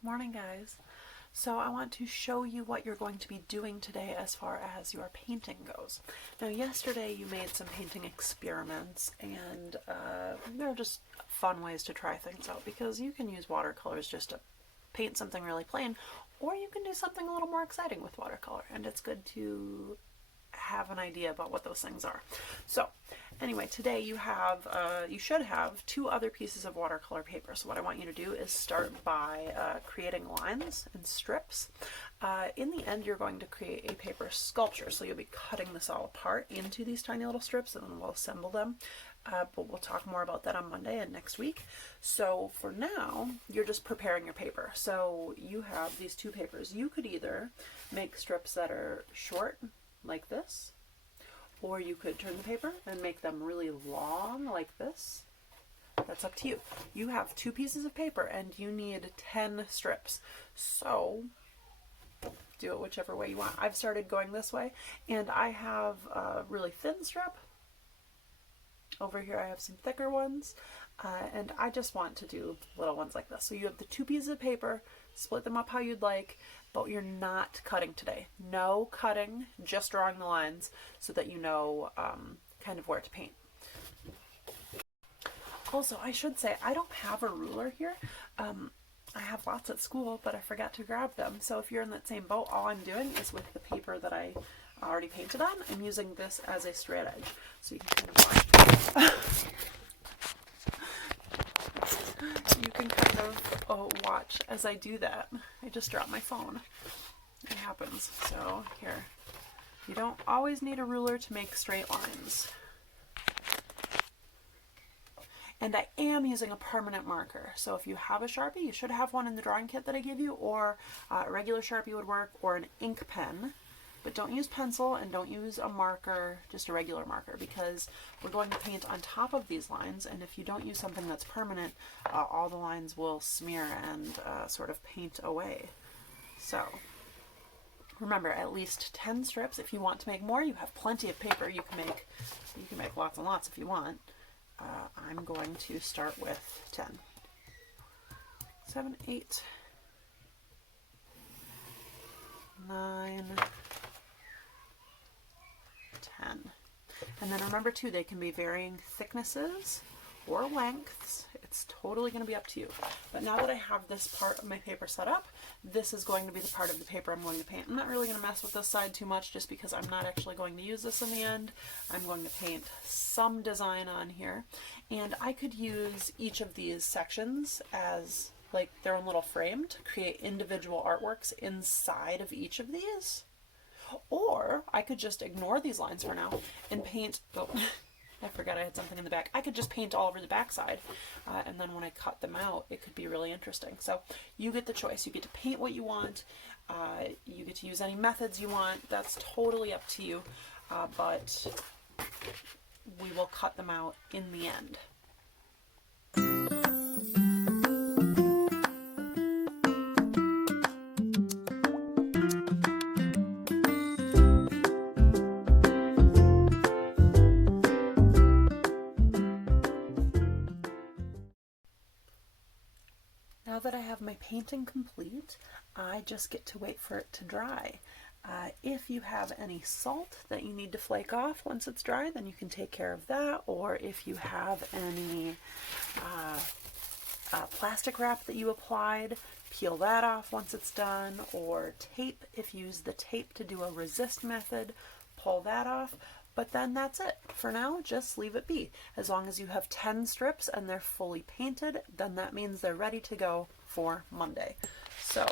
Good morning, guys. So I want to show you what you're going to be doing today as far as your painting goes. Now, yesterday you made some painting experiments, and they're just fun ways to try things out because you can use watercolors just to paint something really plain, or you can do something a little more exciting with watercolor, and it's good to have an idea about what those things are. So anyway, today you should have two other pieces of watercolor paper. So what I want you to do is start by creating lines and strips. In the end, you're going to create a paper sculpture. So you'll be cutting this all apart into these tiny little strips, and then we'll assemble them. But we'll talk more about that on Monday and next week. So for now, you're just preparing your paper. So you have these two papers. You could either make strips that are short, like this, or you could turn the paper and make them really long like this. That's up to you. You have two pieces of paper and you need 10 strips. So do it whichever way you want. I've started going this way, and I have a really thin strip. Over here I have some thicker ones, and I just want to do little ones like this. So you have the two pieces of paper, split them up how you'd like, but you're not cutting today. No cutting, just drawing the lines so that you know kind of where to paint. Also, I should say, I don't have a ruler here. I have lots at school, but I forgot to grab them. So if you're in that same boat, all I'm doing is with the paper that I already painted on, I'm using this as a straight edge. So you can kind of watch. You can kind of watch as I do that. I just dropped my phone. It happens. So here, you don't always need a ruler to make straight lines. And I am using a permanent marker. So if you have a Sharpie, you should have one in the drawing kit that I gave you, or a regular Sharpie would work, or an ink pen. But don't use pencil and don't use a marker, just a regular marker, because we're going to paint on top of these lines, and if you don't use something that's permanent, all the lines will smear and sort of paint away. So remember, at least 10 strips. If you want to make more, you have plenty of paper. You can make lots and lots if you want. I'm going to start with 10. 7, 8, 9, 10. And then remember too, they can be varying thicknesses or lengths. It's totally going to be up to you. But now that I have this part of my paper set up, this is going to be the part of the paper I'm going to paint. I'm not really going to mess with this side too much just because I'm not actually going to use this in the end. I'm going to paint some design on here. And I could use each of these sections as like their own little frame to create individual artworks inside of each of these. Or I could just ignore these lines for now and paint, oh, I forgot I had something in the back. I could just paint all over the back side, and then when I cut them out, it could be really interesting. So you get the choice. You get to paint what you want. You get to use any methods you want. That's totally up to you, but we will cut them out in the end. Now that I have my painting complete, I just get to wait for it to dry. If you have any salt that you need to flake off once it's dry, then you can take care of that. Or if you have any plastic wrap that you applied, peel that off once it's done. Or tape, if you use the tape to do a resist method, pull that off. But then that's it. For now, just leave it be. As long as you have 10 strips and they're fully painted, then that means they're ready to go for Monday. So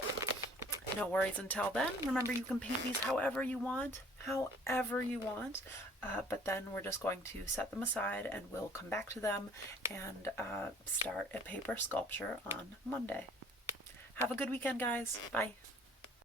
no worries until then. Remember, you can paint these however you want, but then we're just going to set them aside and we'll come back to them and start a paper sculpture on Monday. Have a good weekend, guys. Bye.